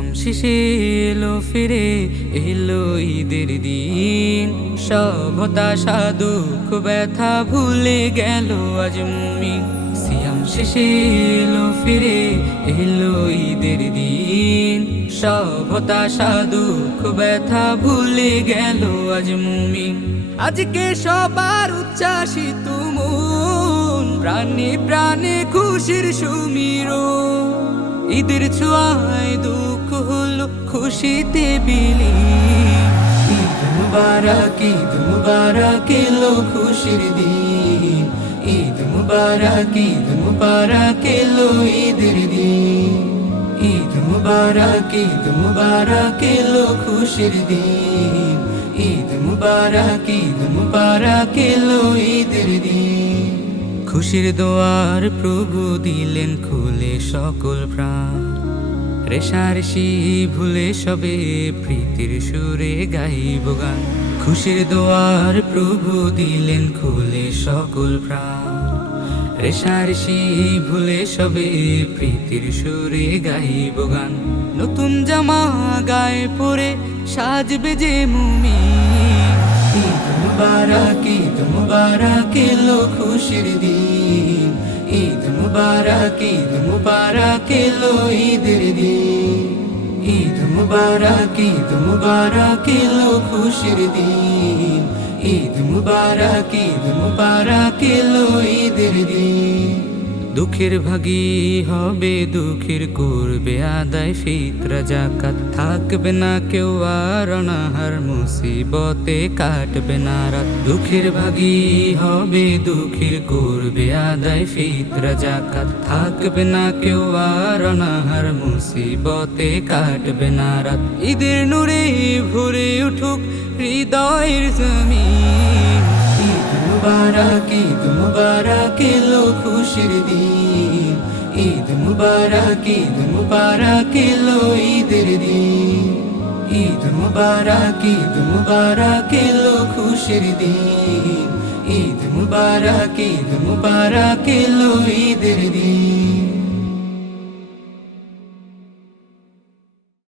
সিয়াম শেষে এলো ফিরে এলো ঈদের দিন, সব হতাশা দুঃখ ব্যথা ভুলে গেল আজ মুমিন। সিয়াম শেষে এলো ফিরে এলো ঈদের দিন, সব হতাশা দুঃখ ব্যথা ভুলে গেল আজ মুমিন। আজকে সবার উচ্ছ্বাসিত মন, প্রাণে প্রাণে খুশির সুমিরন। ঈদের ছোঁয়ায় দুঃখ হলো খুশিতে বিলীন। ঈদ মুবারক এলো খুশির দিন, ঈদ মুবারক এলো ঈদের দিন। ঈদ মুবারক এলো খুশির দিন, ঈদ মুবারক এলো ঈদের দিন। খুশির দোয়ার প্রভু দিলেন খুলে সকল প্রাণ, রেশারেশি ভুলে সবে প্রীতির সুরে গাইব গান। খুশির দোয়ার প্রভু দিলেন খুলে সকল প্রাণ, রেশারেশি ভুলে সবে প্রীতির সুরে গাইব গান। নতুন জামা গায়ে পরে সাজবে যে মুমিন। ঈদ মুবারক এলো খুশির দিন, ঈদ মুবারক এলো ঈদের দিন। ঈদ মুবারক এলো খুশির দিন, ঈদ মুবারক এলো ঈদের দিন। দুঃখের ভাগী হবে দুঃখের করবে আদায় ফিতরা জাকাত, থাকবে না কেউ আর অনাহার মুসিবতে কাটবে না রাত। দুঃখের ভাগী হবে দুঃখের করবে আদায় ফিতরা জাকাত, থাকবে না কেউ আর অনাহার মুসিবতে কাটবে না রাত। ঈদের নূরে ভরে উঠুক হৃদয়ের জমিন। ঈদ মুবারক এলো খুশির দিন, ঈদ মুবারক এলো ঈদের দিন। ঈদ মুবারক এলো খুশির দিন, ঈদ মুবারক এলো ঈদের দিন।